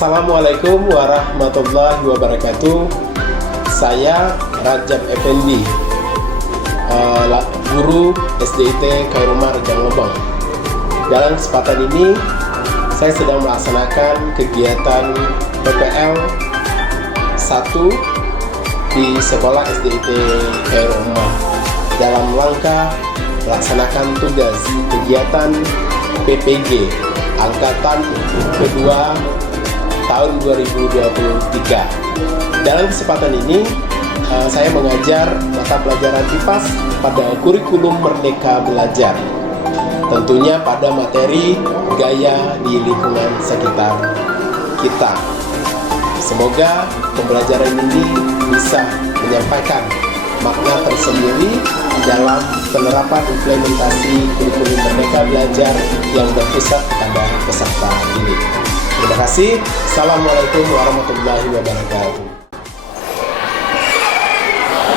Assalamualaikum warahmatullahi wabarakatuh. Saya Rajab Effendi, guru SDIT Khairumar Janglebong. Dalam kesempatan ini, saya sedang melaksanakan kegiatan PPL 1 di sekolah SDIT Khairumar dalam rangka melaksanakan tugas kegiatan PPG Angkatan Kedua tahun 2023. Dalam kesempatan ini, saya mengajar mata pelajaran IPAS pada kurikulum Merdeka Belajar. Tentunya pada materi gaya di lingkungan sekitar kita. Semoga pembelajaran ini bisa menyampaikan makna tersendiri dalam penerapan implementasi kurikulum Merdeka Belajar yang berpusat pada peserta didik. Terima kasih. Assalamualaikum warahmatullahi wabarakatuh.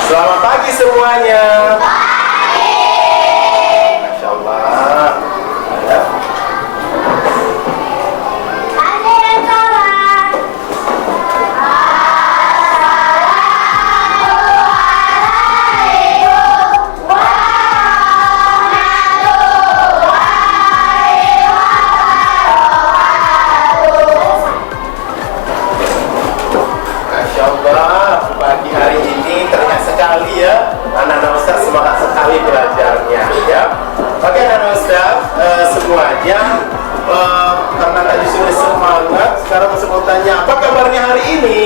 Selamat pagi semuanya. Masya Allah. Pagi hari ini terlihat sekali ya, anak-anak Ustaz semangat sekali belajarnya ya. Oke anak-anak Ustaz, semuanya karena tadi sudah semangat, sekarang masih mau tanya, apa kabarnya hari ini?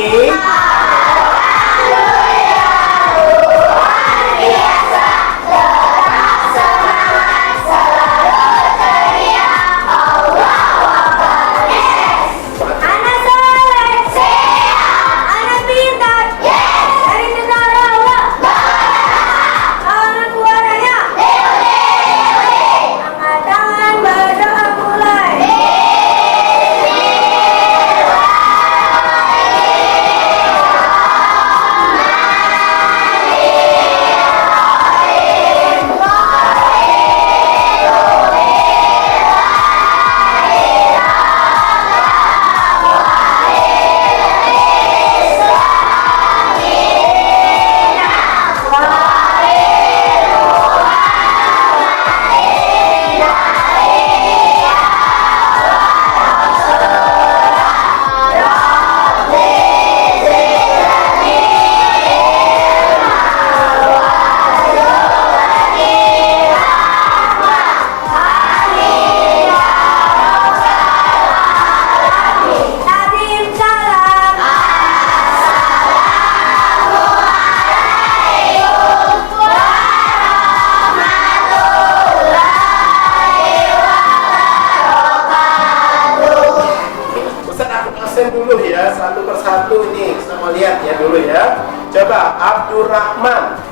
Dulu ya, satu persatu ini kita mau lihat ya dulu ya. Coba Abdurrahman.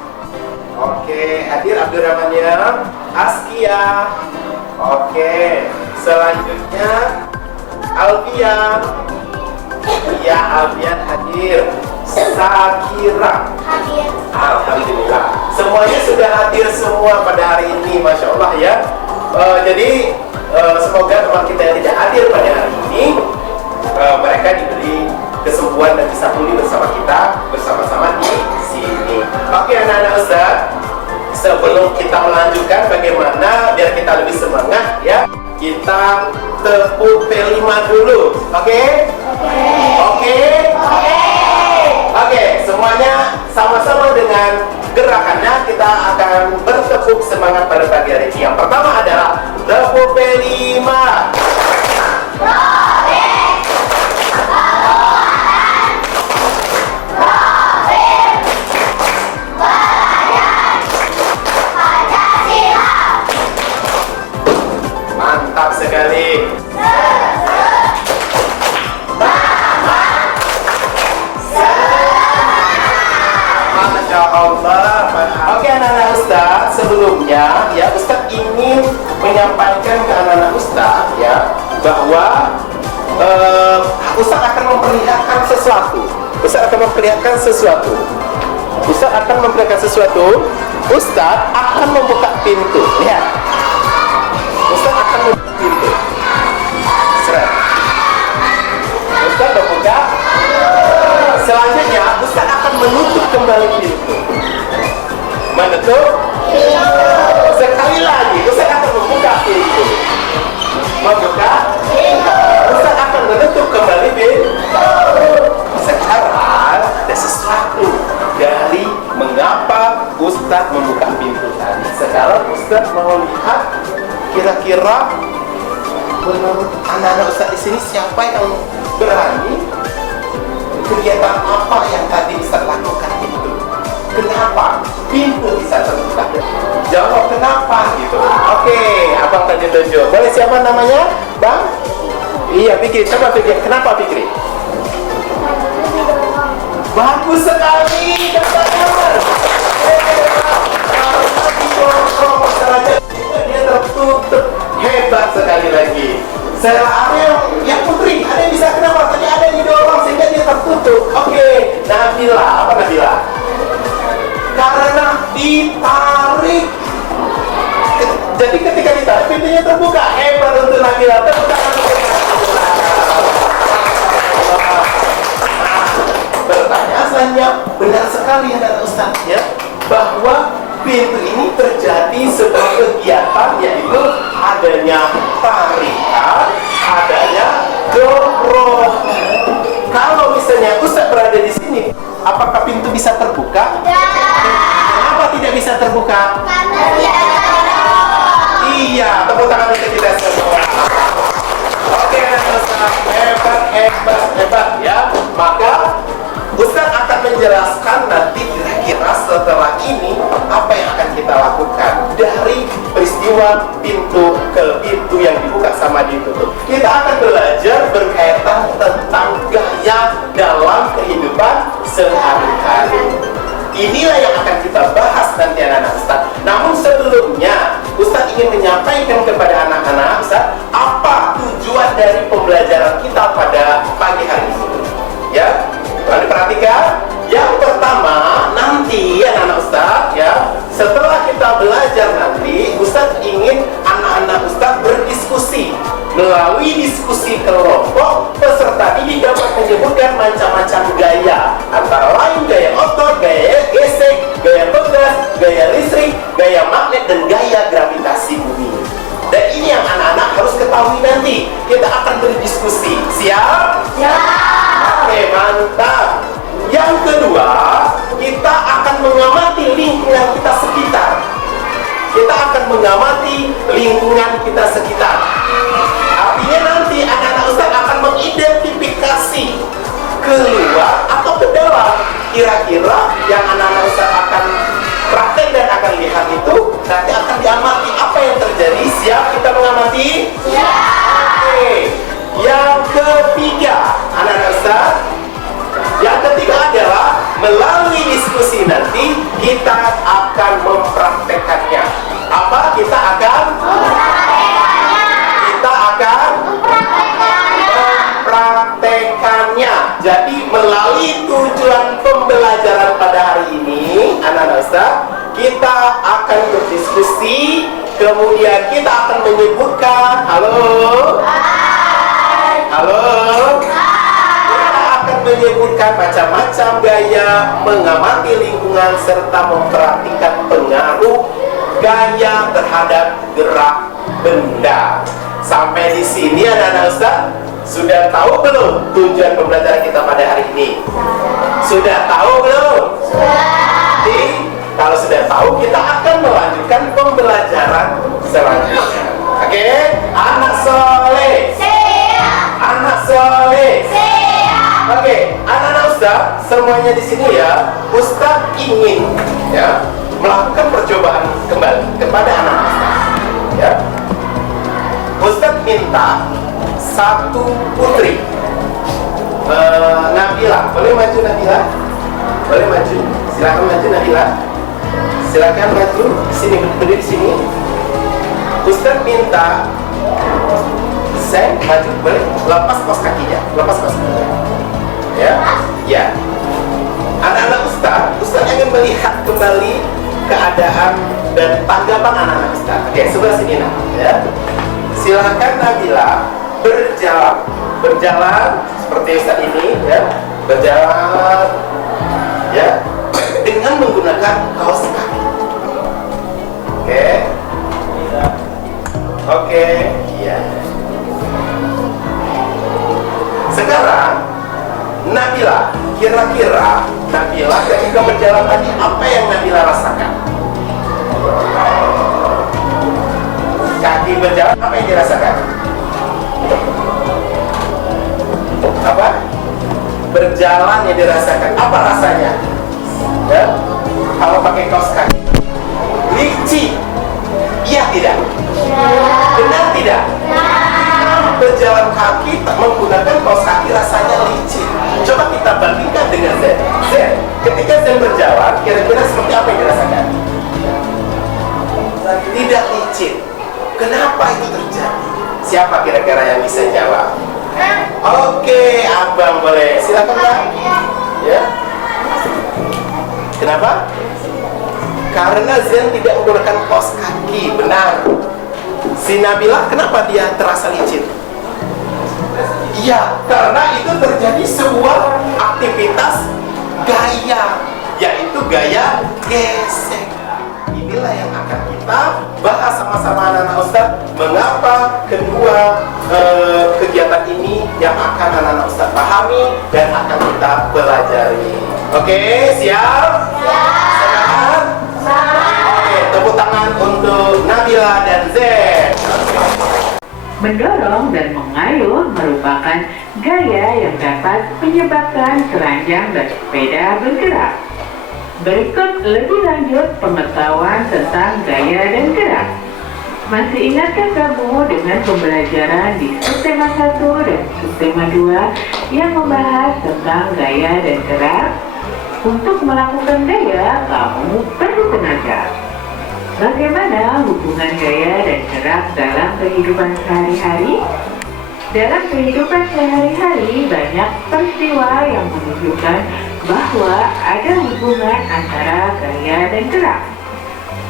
Oke, hadir Abdurrahman ya. Askia. Oke, selanjutnya Alfian. Ya, Alfian hadir. Sakira hadir. Alhamdulillah. Semuanya sudah hadir semua pada hari ini, Masya Allah ya. Jadi semoga teman kita yang tidak hadir pada hari ini mereka diberi kesembuhan dan bisa pulih bersama kita bersama-sama di sini. Oke anak-anak Ustaz, sebelum kita melanjutkan bagaimana biar kita lebih semangat ya, kita tepuk P5 dulu. Oke? Oke, semuanya sama-sama dengan gerakannya kita akan bertepuk semangat pada pagi hari ini. Yang pertama adalah tepuk P5. Mantap sekali. menyampaikan ke anak-anak Ustaz ya bahwa Ustaz akan memperlihatkan sesuatu. Ustaz akan memperlihatkan sesuatu. Ustaz akan memperlihatkan sesuatu. Ustaz akan membuka pintu. Lihat. Ustaz akan membuka pintu. Seret. Ustaz membuka. Selanjutnya Ustaz akan menutup kembali pintu. Menutup. Sekali lagi Ustaz akan membuka pintu. Membuka. Ustaz akan menutup kembali pintu. Sekarang ada sesuatu dari mengapa Ustaz membuka pintu tadi. Sekarang Ustaz mau lihat kira-kira menurut anak-anak Ustaz di sini siapa yang berani kegiatan apa yang tadi Ustaz lakukan itu. Kenapa pintu bisa terbuka? Jawab kenapa gitu. Oke, abang tadi tunjuk. Boleh siapa namanya? Bang? Iya, Fikri. Coba Fikri. Kenapa Fikri? Bagus sekali katanya. Dia tertutup. Hebat sekali lagi. Saya ada yang Putri, ada yang bisa kenapa? Tadi ada yang didorong sehingga dia tertutup. Oke, Nabila. Apa Nabila? Karena ditarik. Jadi ketika ditarik pintunya terbuka. Hebat untuk Nabila. Terbuka. Bertanya selanjutnya, benar sekali ya Ustaz ya, bahwa pintu ini terjadi sebuah kegiatan, yaitu adanya tarikan, adanya dorongan. Kalau misalnya Ustaz berada di sini, apakah pintu bisa terbuka? Kenapa tidak bisa terbuka? Iya, tepuk tangan untuk kita semua. Oke, Ustaz, hebat ya. Maka Ustaz akan menjelaskan nanti kira-kira setelah ini apa yang akan kita lakukan dari peristiwa pintu ke pintu yang dibuka sama ditutup. Kita akan belajar berkaitan tentang gaya dalam kehidupan sehari-hari. Inilah yang akan kita bahas nanti anak-anak Ustaz. Namun sebelumnya Ustaz ingin menyampaikan kepada anak-anak Ustaz apa tujuan dari pembelajaran kita pada pagi hari ini. Ya, lalu perhatikan. Yang pertama nanti anak-anak Ustaz ya, setelah kita belajar nanti Ustaz ingin anak-anak Ustaz berdiskusi. Melalui diskusi kelompok, peserta ini dapat menyebutkan macam-macam gaya, antara lain gaya otot, gaya gesek, gaya pegas, gaya listrik, gaya magnet, dan gaya gravitasi bumi. Dan ini yang anak-anak harus ketahui nanti. Kita akan berdiskusi. Siap? Siap. Oke, mantap. Yang kedua, kita akan mengamati lingkungan kita sekitar. Kita akan mengamati lingkungan kita sekitar. Artinya nanti anak-anak Ustaz akan mengidentifikasi keluar atau ke dalam. Kira-kira yang anak-anak Ustaz akan praktek dan akan lihat itu nanti akan diamati apa yang terjadi. Siap kita mengamati? Siap. Oke. Yang ketiga, anak-anak Ustaz, yang ketiga adalah melalui diskusi nanti kita akan mempraktekannya. Apa? Kita akan mempraktekannya. Jadi melalui tujuan pembelajaran pada hari ini, anak-anak Ustaz, kita akan berdiskusi, kemudian kita akan menyebutkan halo. Kita akan menyebutkan macam-macam gaya, mengamati lingkungan serta memperhatikan pengaruh gaya terhadap gerak benda. Sampai di sini anak-anak Ustaz sudah tahu belum tujuan pembelajaran kita pada hari ini? Sudah tahu belum? Jadi kalau sudah tahu, kita akan melanjutkan pembelajaran selanjutnya. Oke? Anak soleh. Anak soleh. Oke, anak-anak Ustaz, semuanya di sini ya, Ustaz ingin ya melakukan percobaan kembali kepada anak-anak Ustaz. Ya, Ustaz minta satu putri, Nabila, boleh maju Nabila? Boleh maju? Silakan maju Nabila. Silakan maju. Sini berdiri di sini. Ustaz minta Zen maju, boleh? Lepas kaos kakinya, lepas kaos kakinya. Ya, ya. Anak-anak Ustaz ingin melihat kembali keadaan dan tanggapan anak-anak Ustaz. Oke, sebelah sini nak. Ya. Silakan Nabila berjalan seperti Ustaz ini, ya. Berjalan, ya, dengan menggunakan kaos kaki. Oke, oke, iya. Sekarang Nabila, kira-kira Nabila ketika berjalan tadi apa yang Nabila rasakan? Kaki berjalan, apa yang dirasakan? Apa? Berjalan yang dirasakan, apa rasanya? Ya, kalau pakai kaos kaki, licin, iya tidak? Benar tidak? Berjalan kaki menggunakan kaos kaki rasanya licin. Coba kita bandingkan dengan Zen. Zen, ketika Zen berjalan, kira-kira seperti apa yang dirasakan? Tidak licin. Kenapa itu terjadi? Siapa kira-kira yang bisa jawab? Oke, abang boleh. Silakan Pak. Ya. Kenapa? Karena Zen tidak menggunakan kaos kaki. Benar. Si Nabila, kenapa dia terasa licin? Iya, karena itu terjadi sebuah aktivitas gaya, yaitu gaya gesek. Inilah yang akan kita bahas sama-sama anak-anak Ustaz. Mengapa kedua kegiatan ini yang akan anak-anak Ustaz pahami dan akan kita pelajari. Oke, siap? Siap. Oke, tepuk tangan untuk Nabila dan Zen. Mendorong dan mengayuh merupakan gaya yang dapat menyebabkan keranjang dan sepeda bergerak. Berikut lebih lanjut pengetahuan tentang gaya dan gerak. Masih ingatkah kamu dengan pembelajaran di subtema 1 dan subtema 2 yang membahas tentang gaya dan gerak? Untuk melakukan gaya, kamu perlu tenaga. Bagaimana hubungan gaya dan gerak dalam kehidupan sehari-hari? Dalam kehidupan sehari-hari, banyak peristiwa yang menunjukkan bahwa ada hubungan antara gaya dan gerak.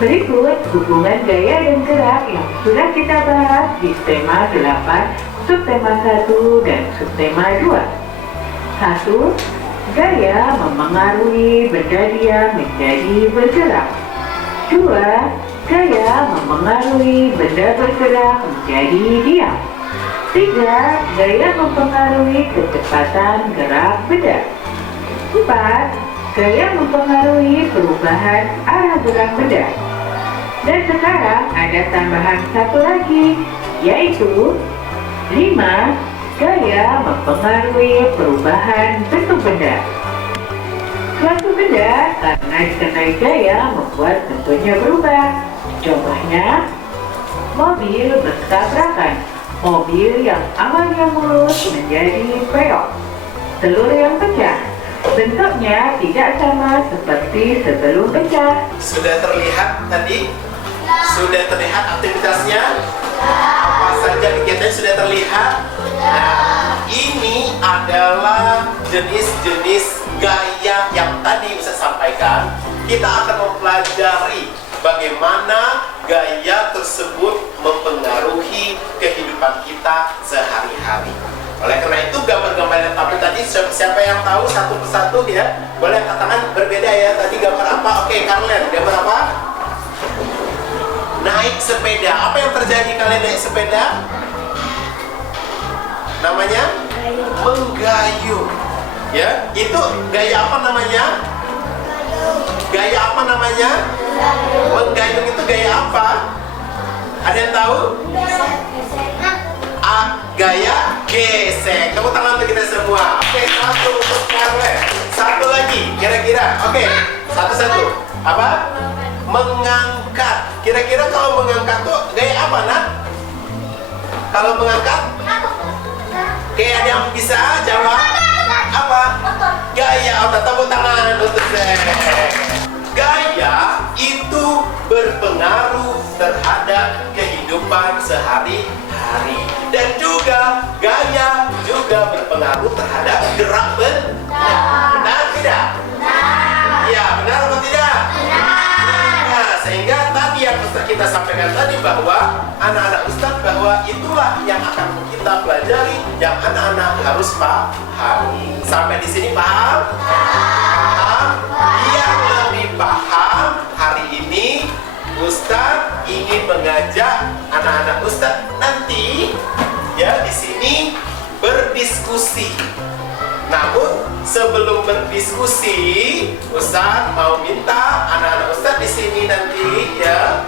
Berikut hubungan gaya dan gerak yang sudah kita bahas di tema 8, subtema 1 dan subtema 2. 1. Gaya memengaruhi benda dia menjadi bergerak. 2. Gaya memengaruhi benda bergerak menjadi diam. 3. Gaya mempengaruhi kecepatan gerak benda. 4. Gaya mempengaruhi perubahan arah gerak benda. Dan sekarang ada tambahan satu lagi, yaitu 5. Gaya mempengaruhi perubahan bentuk benda. Suatu benda karena dikenai gaya membuat bentuknya berubah. Contohnya, mobil bertabrakan. Mobil yang awalnya mulus menjadi peok. Telur yang pecah. Bentuknya tidak sama seperti sebelum pecah. Sudah terlihat tadi? Sudah terlihat aktivitasnya? Apa saja kegiatannya sudah terlihat? Nah, ini adalah jenis-jenis gaya yang tadi bisa sampaikan. Kita akan mempelajari bagaimana gaya tersebut mempengaruhi kehidupan kita sehari-hari. Oleh karena itu gambar-gambar yang tampil tadi, siapa yang tahu satu persatu ya? Boleh angkat tangan, berbeda ya. Tadi gambar apa? Oke, Karlen, gambar apa? Naik sepeda. Apa yang terjadi kalian naik sepeda? Namanya menggayung. Ya, itu gaya apa namanya? Gaya apa namanya? Menggayung itu gaya apa? Ada yang tahu? Gaya gesek. Tepuk tangan untuk kita semua. Oke, satu untuk Karlen. Satu lagi, kira-kira. Oke, satu-satu. Apa? Mengangkat. Kira-kira kalau mengangkat tuh gaya apa, Nak? Kalau mengangkat? Kayak ada yang bisa jawab? Apa? Gaya otot. Tepuk tangan untuk saya. Gaya itu berpengaruh terhadap kehidupan kehidupan sehari-hari. Dan juga gaya juga berpengaruh terhadap gerak benar. Benar tidak? Ya, benar atau tidak? Nah, sehingga tadi yang Ustaz kita sampaikan tadi bahwa anak-anak Ustaz bahwa itulah yang akan kita pelajari, yang anak-anak harus pahami. Sampai di sini paham? Paham? Yang lebih paham hari ini Ustaz ingin mengajak anak-anak Ustaz nanti ya di sini berdiskusi. Namun sebelum berdiskusi, Ustaz mau minta anak-anak Ustaz di sini nanti ya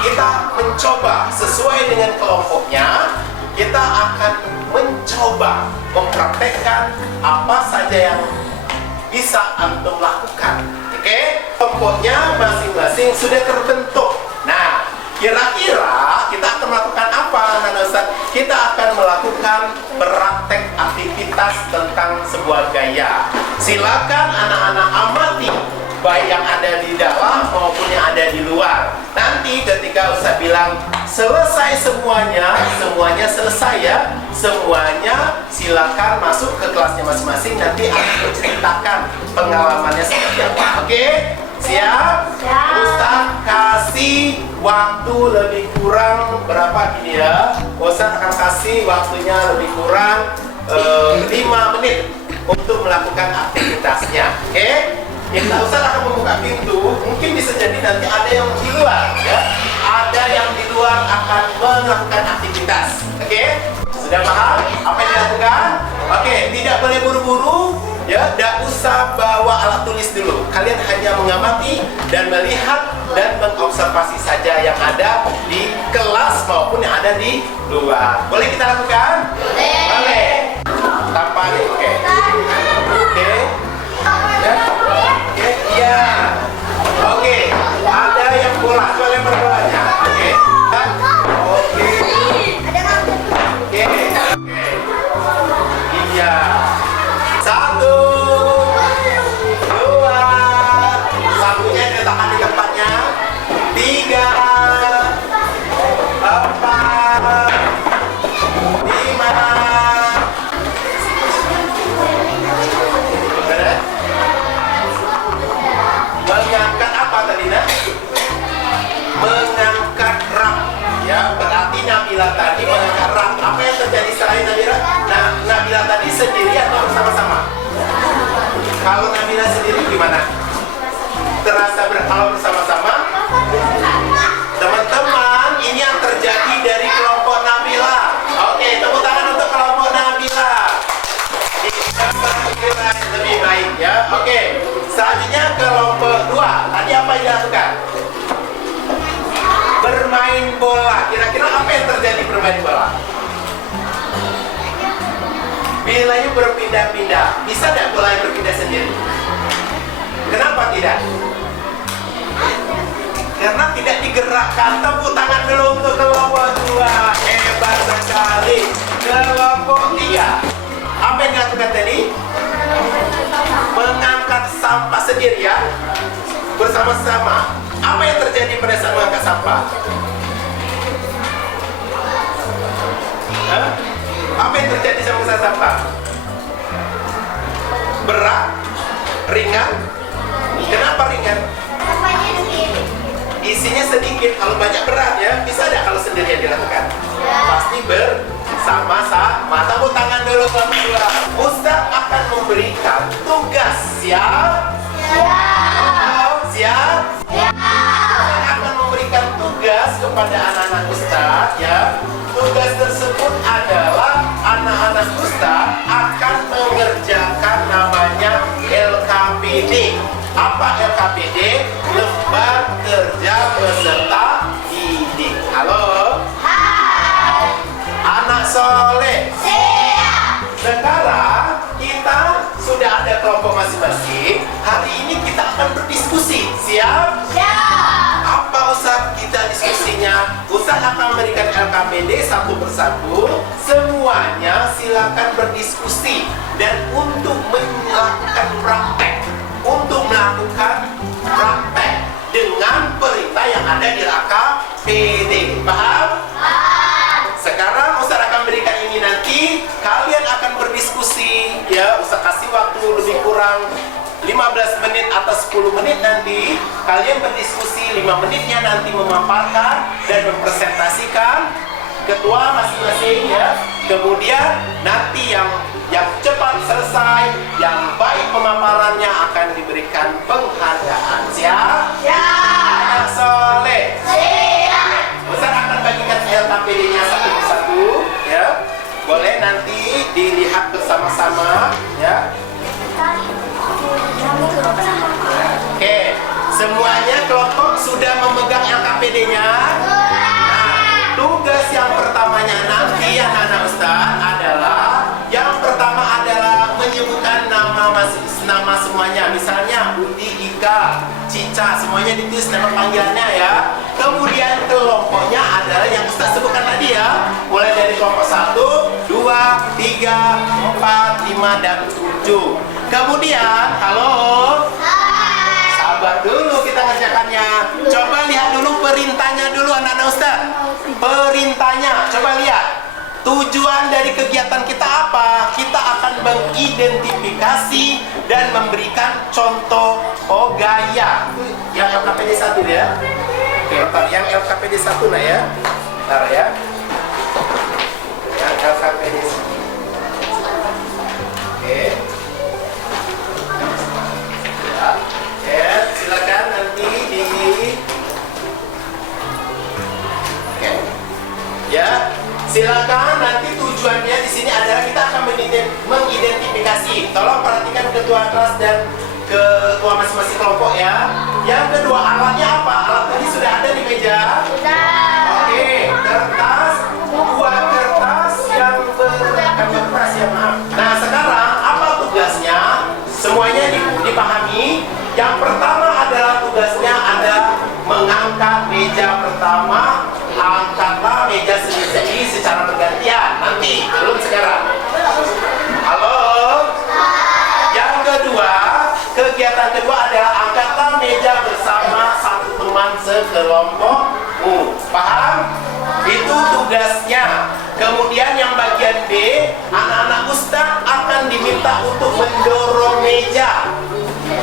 kita mencoba sesuai dengan kelompoknya. Kita akan mencoba mempraktekkan apa saja yang bisa antum lakukan. Oke? Kelompoknya masing-masing sudah terbentuk. Nah, kira-kira kita akan melakukan apa, anak-anak Ustaz? Kita akan melakukan praktek aktivitas tentang sebuah gaya. Silakan anak-anak amati baik yang ada di dalam maupun yang ada di luar. Nanti ketika Ustaz bilang selesai semuanya selesai ya. Semuanya silakan masuk ke kelasnya masing-masing. Nanti aku menceritakan pengalamannya seperti apa. Oke? Siap? Ustaz kasih waktu lebih kurang berapa gini ya? Ustaz akan kasih waktunya lebih kurang 5 menit untuk melakukan aktivitasnya. Oke? Kita Ustaz akan membuka pintu. Mungkin bisa jadi nanti ada yang di luar ya. Ada yang di luar akan melakukan aktivitas. Oke? Sudah paham apa yang dilakukan? Oke, tidak boleh buru-buru. Ya, tidak usah bawa alat tulis dulu. Kalian hanya mengamati dan melihat dan mengobservasi saja yang ada di kelas maupun yang ada di luar. Boleh kita lakukan? Boleh. Tanpa ini, oke. Oke. Ya. Oke, iya. Oke. Ada yang bola, coba lempar bolanya. Oke. Oke. Oke. Iya. 1, 2, satunya diletakkan di tempatnya. 3, 4, 5. Benar? Mengangkat apa tadi, Nak? Mengangkat rak. Ya, berarti Nabila tadi mengangkat rak. Apa yang terjadi selain Nabila? Nah, Nabila tadi sendiri atau bersama-sama? Kalau Nabila sendiri gimana? Terasa kalau bersama-sama? Teman-teman, ini yang terjadi dari kelompok Nabila. Oke, tepuk tangan untuk kelompok Nabila. Kita lebih baik ya. Oke, selanjutnya kelompok 2. Tadi apa yang dilakukan? Bermain bola. Kira-kira apa yang terjadi bermain bola? Bilanya berpindah-pindah. Bisa tidak bola yang berpindah sendiri? Kenapa tidak? Karena tidak digerakkan. Tepuk tangan dulu untuk kelompok 2. Hebat sekali. Kelompok 3. Apa yang dilakukan tadi? Mengangkat sampah sendirian bersama-sama. Apa yang terjadi pada saat mengangkat sampah? Hah? Apa yang terjadi sama mengangkat sampah? Berat? Ringan? Kenapa ringan? Isinya sedikit. Kalau banyak berat ya. Bisa tidak kalau sendirian dilakukan? Pasti bersama-sama. Tepuk tangan dulu berdua. Ustaz akan memberikan tugas. Siap? Siap? Saya akan memberikan tugas kepada anak-anak Ustaz ya. Tugas tersebut adalah anak-anak Ustaz akan mengerjakan namanya LKPD. Apa LKPD? Lembar kerja peserta didik. Halo? Hai. Anak soleh. Siap. Sekarang kita sudah ada kelompok masing-masing. Hari ini kita akan berdiskusi. Siap? Siap. Apa Ustaz kita diskusinya? Ustaz akan memberikan LKPD satu persatu. Semuanya silakan berdiskusi. Dan untuk melakukan praktek dengan perintah peserta yang ada di LKPD. Paham? Sekarang Ustaz akan berikan ini, nanti kalian akan berdiskusi ya. Ustaz kasih waktu lebih kurang 15 menit atau 10 menit, nanti kalian berdiskusi 5 menitnya nanti memaparkan dan mempresentasikan ketua masing-masing ya. Kemudian nanti yang cepat selesai, yang baik pemaparannya akan diberikan penghargaan. Siap? Anak soleh. Ustaz akan bagikan LKPD-nya satu persatu ya. Boleh nanti dilihat bersama-sama ya. Oke, semuanya kelompok sudah memegang LKPD-nya. Nah, tugas yang pertamanya nanti anak-anak Ustaz adalah yang pertama adalah menyebutkan nama semuanya. Misalnya Budi, Ika, Cica, semuanya ditulis nama panggilannya ya. Kemudian kelompoknya adalah yang Ustaz sebutkan tadi ya. Mulai dari kelompok 1, 2, 3, 4, 5, dan 7. Kemudian, halo. Sabar dulu kita ngerjakannya. Coba lihat dulu perintahnya dulu anak-anak Ustaz. Perintahnya, coba lihat. Tujuan dari kegiatan kita apa? Kita akan mengidentifikasi dan memberikan contoh gaya. Yang LKPD 1 ya. Oke, ntar yang LKPD 1 nah ya. Ntar ya. Yang LKPD 1. Oke. Ya, silakan nanti di. Oke. Ya. Silakan, nanti tujuannya di sini adalah kita akan mengidentifikasi. Tolong perhatikan ketua kelas dan ketua masing-masing kelompok ya. Yang kedua, alatnya apa? Alat tadi sudah ada di meja. Oke, kertas, 2 kertas yang berkertas ya, maaf. Nah, sekarang apa tugasnya? Semuanya dipahami. Yang pertama adalah tugasnya ada mengangkat meja pertama. Angkatlah meja sendiri secara bergantian. Nanti, belum sekarang. Halo. Yang kedua, kegiatan kedua adalah angkatlah meja bersama satu teman sekelompokmu. Paham? Itu tugasnya. Kemudian yang bagian B, anak-anak Ustaz akan diminta untuk mendorong meja.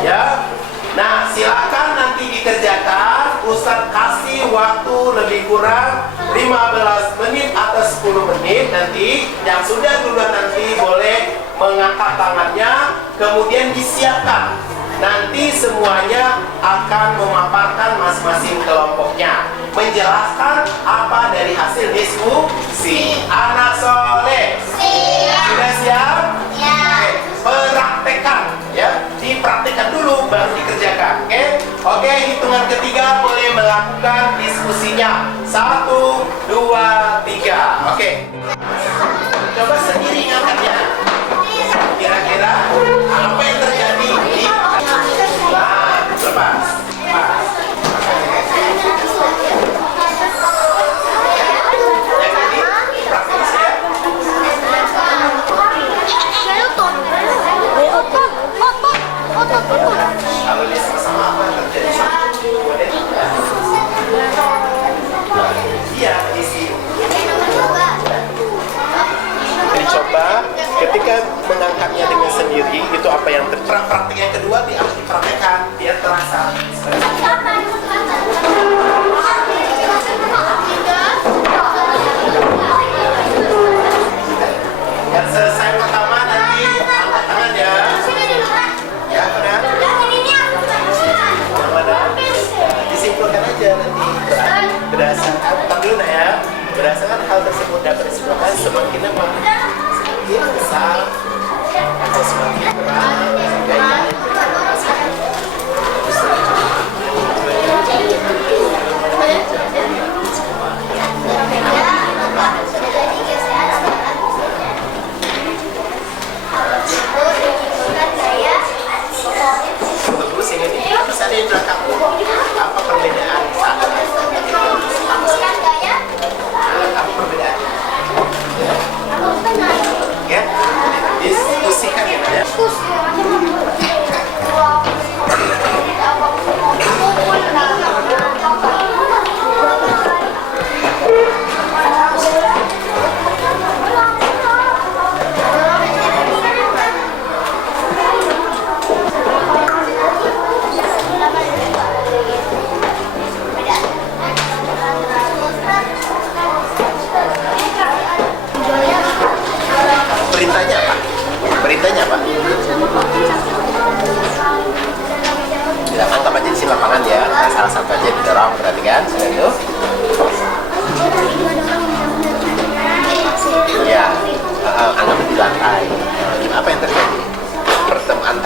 Ya. Nah, silakan nanti dikerjakan. Ustaz kasih waktu lebih kurang 15 menit atau 10 menit. Nanti yang sudah duluan nanti boleh mengangkat tangannya, kemudian disiapkan. Nanti semuanya akan memaparkan masing-masing kelompoknya, menjelaskan apa dari hasil diskusi. Anak soleh, sudah siap? Praktekkan ya, dipraktekkan dulu baru dikerjakan. Oke, hitungan ketiga boleh melakukan diskusinya. 1, 2, 3. Oke, coba sendiri ngangkatnya. Kira-kira apa yang terjadi di lepas. Kalau dia sama-sama apa yang terjadi? Iya, isi. Dicoba ketika mengangkatnya dengan sendiri, itu apa yang terjadi. Praktik yang kedua harus dipraktekkan biar terasa. Yang selesai pertama nanti angkat tangan ya. Ya, benar. Disimpulkan aja nanti berdasarkan dulu nah ya. Berdasarkan hal tersebut dapat disimpulkan semakin apa? Semakin besar atau semakin berat gaya. Bagus ini bisa di belakang. Apa perbedaan saat apa perbedaannya?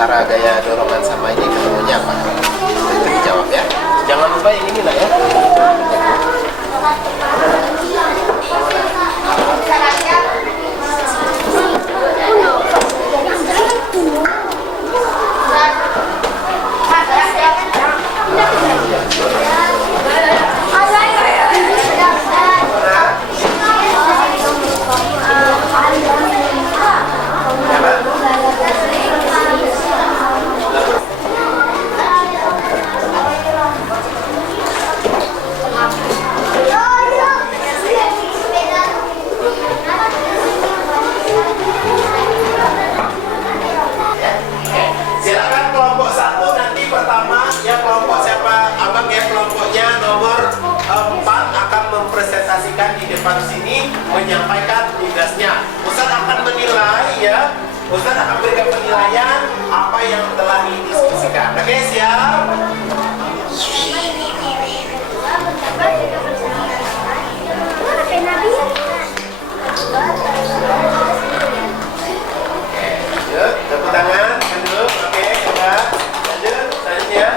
antara gaya dorongan sama ini ketemunya apa? Itu dijawab ya. Jangan lupa yang ini lah ya. Silakan kelompok 1 nanti pertama ya, kelompok siapa abang ya, kelompoknya nomor 4 akan mempresentasikan di depan sini, menyampaikan tugasnya. Ustaz akan menilai ya, Ustaz akan berikan penilaian apa yang telah didiskusikan. Oke, siap? Lanjut, tepuk tangan dulu. Oke, coba lanjut selanjutnya.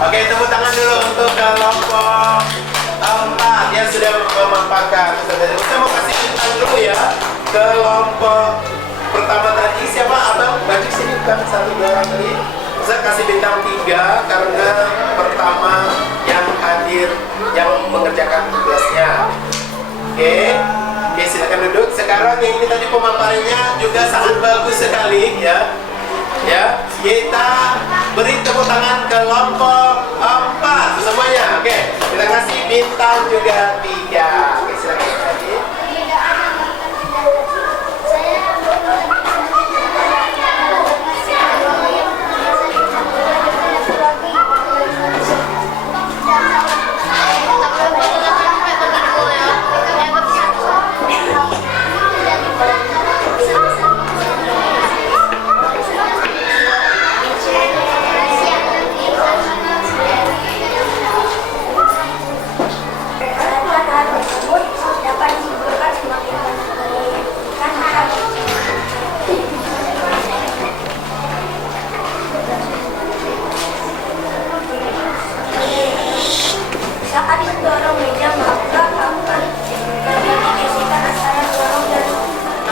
Oke, tepuk tangan dulu untuk kelompok 4 yang sudah memaparkan. Saya mau kasih bintang dulu ya. Kelompok pertama tadi siapa? Abang, baju sini bukan 1, 2 orang tadi. Saya kasih bintang 3 karena pertama yang hadir, yang mengerjakan tugasnya. Oke, silakan duduk. Sekarang yang ini tadi pemaparannya juga sangat bagus sekali ya. Ya, kita beri tepuk tangan kelompok 4 semuanya. Oke, kita kasih bintang juga 3. Oke, silakan lagi.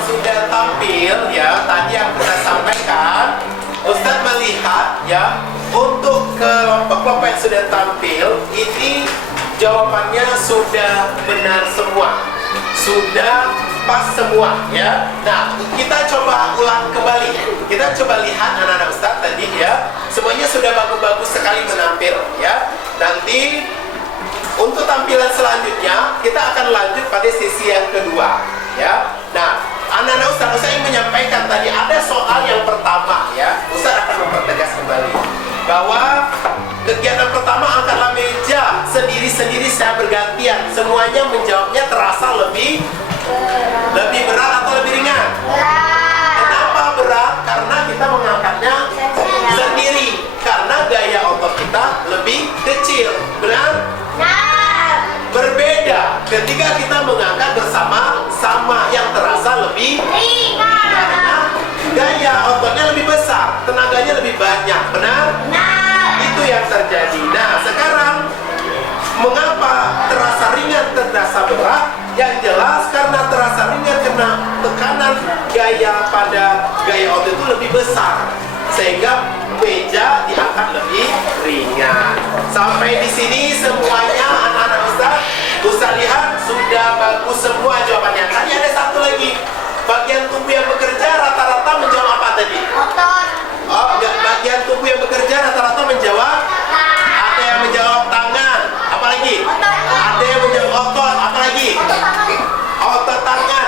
Sudah tampil ya, tadi yang kita sampaikan, Ustadz melihat ya, untuk kelompok-kelompok yang sudah tampil, ini jawabannya sudah benar semua, sudah pas semua ya. Nah, kita coba ulang kembali, kita coba lihat anak-anak Ustadz tadi ya, semuanya sudah bagus-bagus sekali menampil ya. Nanti untuk tampilan selanjutnya kita akan lanjut pada sesi yang kedua ya. Nah, anak-anak Ustaz ingin menyampaikan tadi ada soal yang pertama ya. Ustaz akan mempertegas kembali bahwa kegiatan pertama angkatlah meja sendiri-sendiri secara bergantian. Semuanya menjawabnya terasa lebih berat atau lebih ringan? Kenapa berat? Karena kita mengangkatnya sendiri. Karena gaya otot kita lebih kecil. Benar? Berbeda ketika kita mengangkat bersama-sama yang terasa lebih ringan karena gaya ototnya lebih besar, tenaganya lebih banyak. Benar? Itu yang terjadi. Nah, sekarang mengapa terasa ringan terasa berat? Yang jelas karena terasa ringan karena tekanan pada gaya otot itu lebih besar sehingga meja diangkat lebih ringan. Sampai di sini semuanya anak-anak Ustaz lihat sudah bagus semua jawabannya. Tadi ada satu lagi, bagian tubuh yang bekerja rata-rata menjawab apa tadi? Otot. Oh, bagian tubuh yang bekerja rata-rata menjawab? Ada yang menjawab tangan, apa lagi? Ada yang menjawab otot, apa lagi? Otot tangan,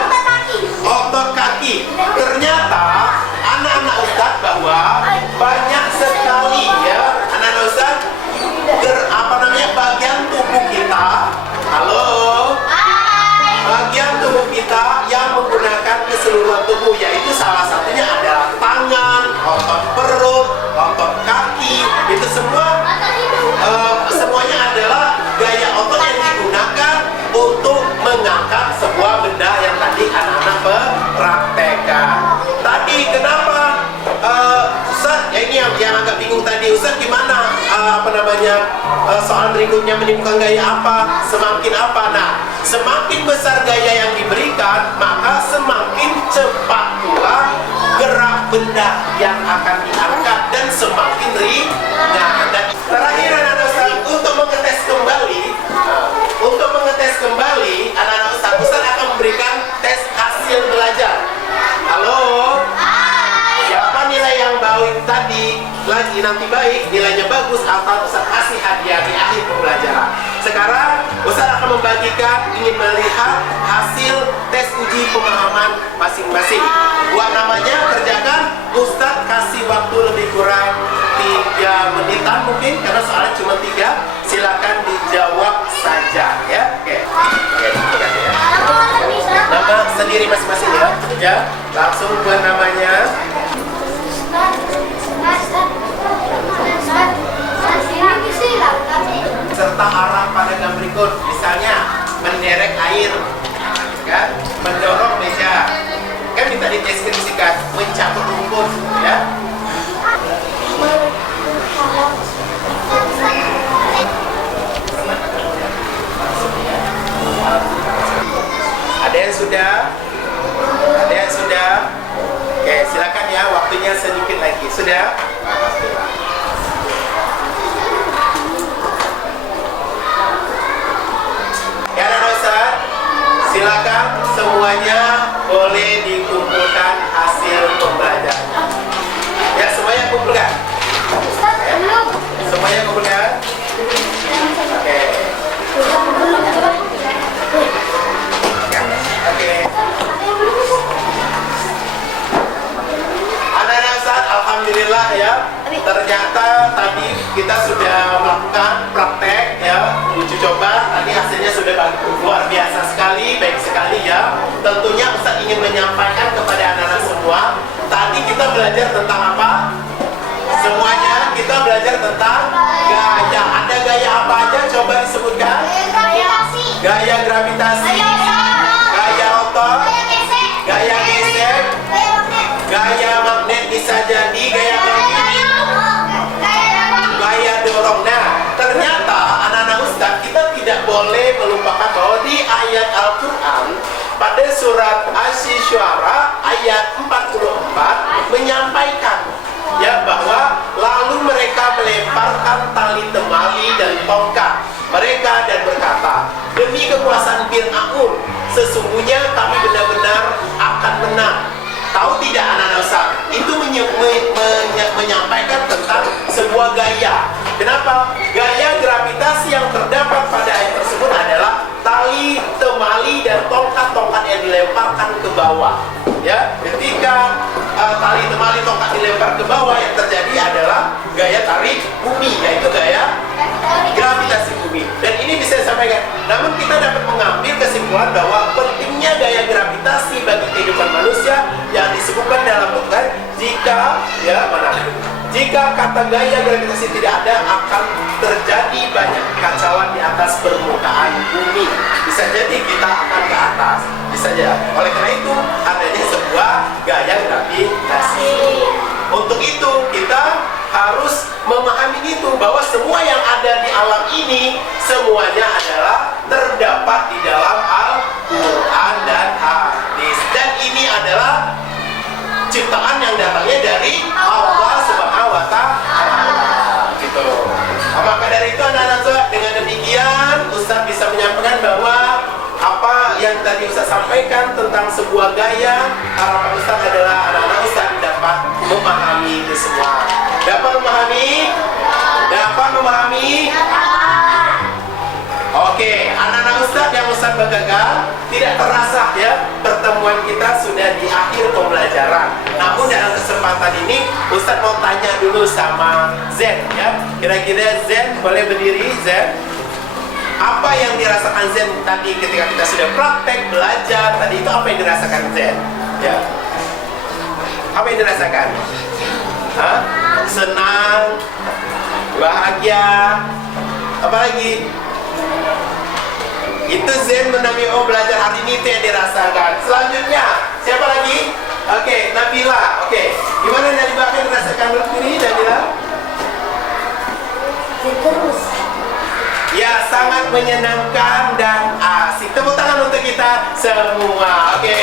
otot kaki. Ternyata anak-anak Ustaz keseluruhan tubuh, yaitu salah satunya adalah tangan, otot perut, otot kaki. Itu semua semuanya adalah gaya otot yang digunakan untuk mengangkat sebuah benda yang tadi anak-anak praktekkan. Tadi kenapa Ustaz, ya ini yang agak bingung tadi, Ustaz gimana soal berikutnya menimbulkan gaya apa, semakin apa? Nah, semakin besar gaya yang diberikan, maka semakin cepat pula gerak benda yang akan diangkat dan semakin ringan. Dan terakhir anak-anak Ustaz, untuk mengetes kembali anak-anak Ustaz akan memberikan tes hasil belajar. Halo? Siapa nilai yang baik tadi lagi nanti baik, nilainya bagus, atau Ustaz kasih hadiah di akhir pembelajaran. Sekarang Ustaz akan membagikan, ingin melihat hasil tes uji pemahaman masing-masing. Buat namanya, kerjakan. Ustaz kasih waktu lebih kurang 3 menitan mungkin, karena soalnya cuma 3. Silakan dijawab saja ya. Oke, terima kasih ya. Nama sendiri masing-masing ya. Langsung buat namanya. Serta arah pada gambar berikut, misalnya menderek air, kan? Mendorong meja, kan minta dideskripsikan, mencabut rumput, ya. Ada yang sudah? Ada yang sudah? Oke, silakan ya, waktunya sedikit lagi. Sudah? Ya, Ustaz, silakan semuanya boleh dikumpulkan hasil pembelajaran. Ya, semuanya kumpulkan. Semuanya kumpulkan. Oke. Oke. Anak-anak Ustaz, alhamdulillah ya. Ternyata tadi kita sudah melakukan praktek ya, uji coba. Tadi hasilnya sudah luar biasa sekali, baik sekali ya. Tentunya Ustaz ingin menyampaikan kepada anak-anak semua. Tadi kita belajar tentang apa? Semuanya kita belajar tentang gaya. Ada gaya apa aja? Coba disebutkan. Gaya gravitasi, gaya otot, gaya gesek, gaya magnet bisa jadi, gaya gaya dorong. Nah, ternyata anak-anak Ustaz, kita tidak boleh melupakan bahwa di ayat Al-Quran pada surat Asy-Syu'ara ayat 44 menyampaikan ya bahwa lalu mereka melemparkan tali temali dan tongkat mereka dan berkata, demi kekuasaan Fir'aun, sesungguhnya kami benar-benar akan menang. Tahu tidak anak-anak Ustaz? Itu menyampaikan tentang sebuah gaya. Kenapa? Gaya gravitasi yang terdapat pada ayat tersebut adalah tali, temali, dan tongkat-tongkat yang dilemparkan ke bawah. Ya, ketika tali, temali, tongkat dilempar ke bawah, yang terjadi adalah gaya tarik bumi, yaitu gaya gravitasi bumi. Dan ini bisa disampaikan. Namun kita dapat mengambil kesimpulan bahwa pentingnya gaya gravitasi bagi kehidupan manusia yang disebutkan dalam Al-Quran, jika kata gaya gravitasi tidak ada, akan terjadi banyak kekacauan di atas permukaan bumi. Bisa jadi kita akan ke atas, bisa jadi. Oleh karena itu adanya sebuah gaya gravitasi. Untuk itu kita harus memahami itu, bahwa semua yang ada di alam ini semuanya adalah terdapat di dalam Al-Quran dan hadis. Dan ini adalah ciptaan yang datangnya dari Allah Subhanahu wa Ta'ala. Gitu. Maka dari itu anak-anak, dengan demikian Ustaz bisa menyampaikan bahwa apa yang tadi Ustaz sampaikan tentang sebuah gaya, harapan Ustaz adalah anak-anak Ustaz dapat memahami itu semua. Dapat memahami? Dapat memahami? Oke, anak-anak Ustaz yang Ustaz banggakan, tidak terasa ya, pertemuan kita sudah di akhir pembelajaran. Namun dalam kesempatan ini Ustaz mau tanya dulu sama Zen ya. Kira-kira Zen boleh berdiri, Zen? Apa yang dirasakan Zen tadi ketika kita sudah praktek belajar tadi, itu apa yang dirasakan Zen? Ya. Apa yang dirasakan? Hah? Senang, bahagia, apa lagi? Itu Zen menami belajar hari ini itu yang dirasakan. Selanjutnya, siapa lagi? Oke, Nabila. Oke, gimana Nabila yang dirasakan ini, Nabila? Terus. Ya, sangat menyenangkan dan asik. Tepuk tangan untuk kita semua. Oke,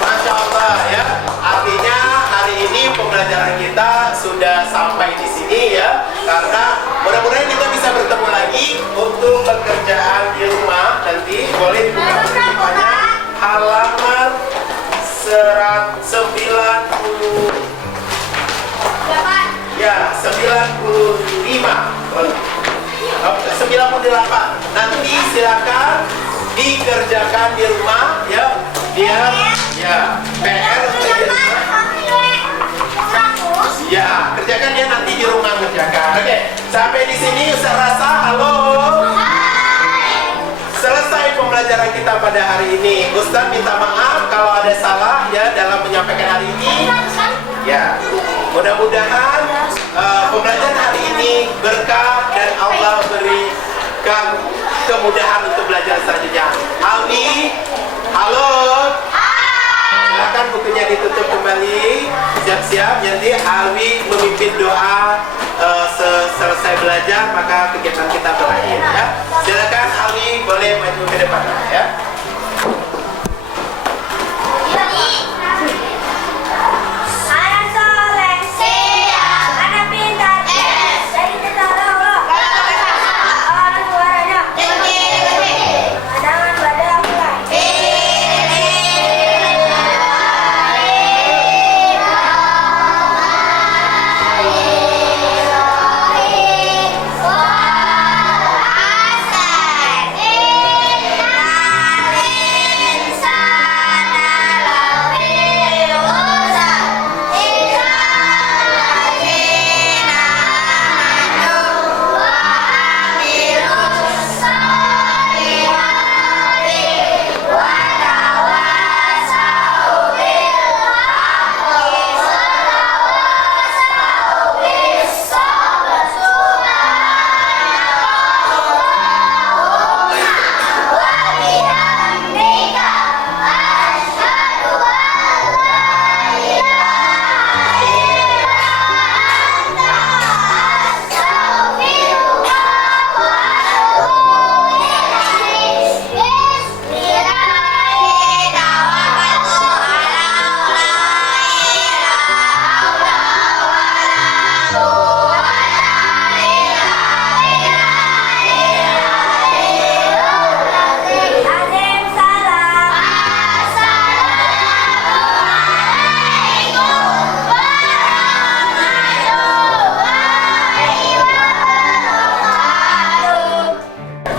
Masya Allah ya. Artinya hari ini pembelajaran kita sudah sampai di sini ya. Karena mudah-mudahan kita bisa bertemu lagi untuk pekerjaan di rumah. Nanti boleh dibuka penulisannya halaman 90. Ya, 95. 98. Nanti silakan dikerjakan di rumah ya. Dia ya PR untuk di rumah. Ya, kerjakan dia nanti di rumah kerjakan. Oke, sampai di sini Ustaz rasa halo. Selesai pembelajaran kita pada hari ini. Ustaz minta maaf kalau ada salah ya dalam menyampaikan hari ini. Ya, mudah-mudahan pembelajaran hari ini berkah dan Allah berikan kemudahan untuk belajar selanjutnya. Alwi, halo. Silakan bukunya ditutup kembali. Siap-siap. Nanti Alwi memimpin doa selesai belajar maka kegiatan kita berakhir ya. Silakan Alwi boleh maju ke depan ya.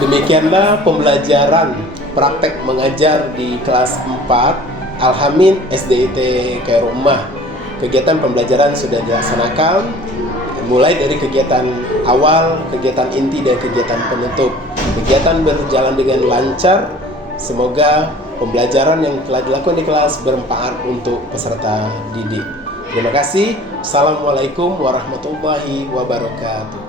Demikianlah pembelajaran praktek mengajar di kelas 4 Al-Hamid SDIT Kairumah. Kegiatan pembelajaran sudah dilaksanakan mulai dari kegiatan awal, kegiatan inti dan kegiatan penutup. Kegiatan berjalan dengan lancar. Semoga pembelajaran yang telah dilakukan di kelas bermanfaat untuk peserta didik. Terima kasih. Assalamualaikum warahmatullahi wabarakatuh.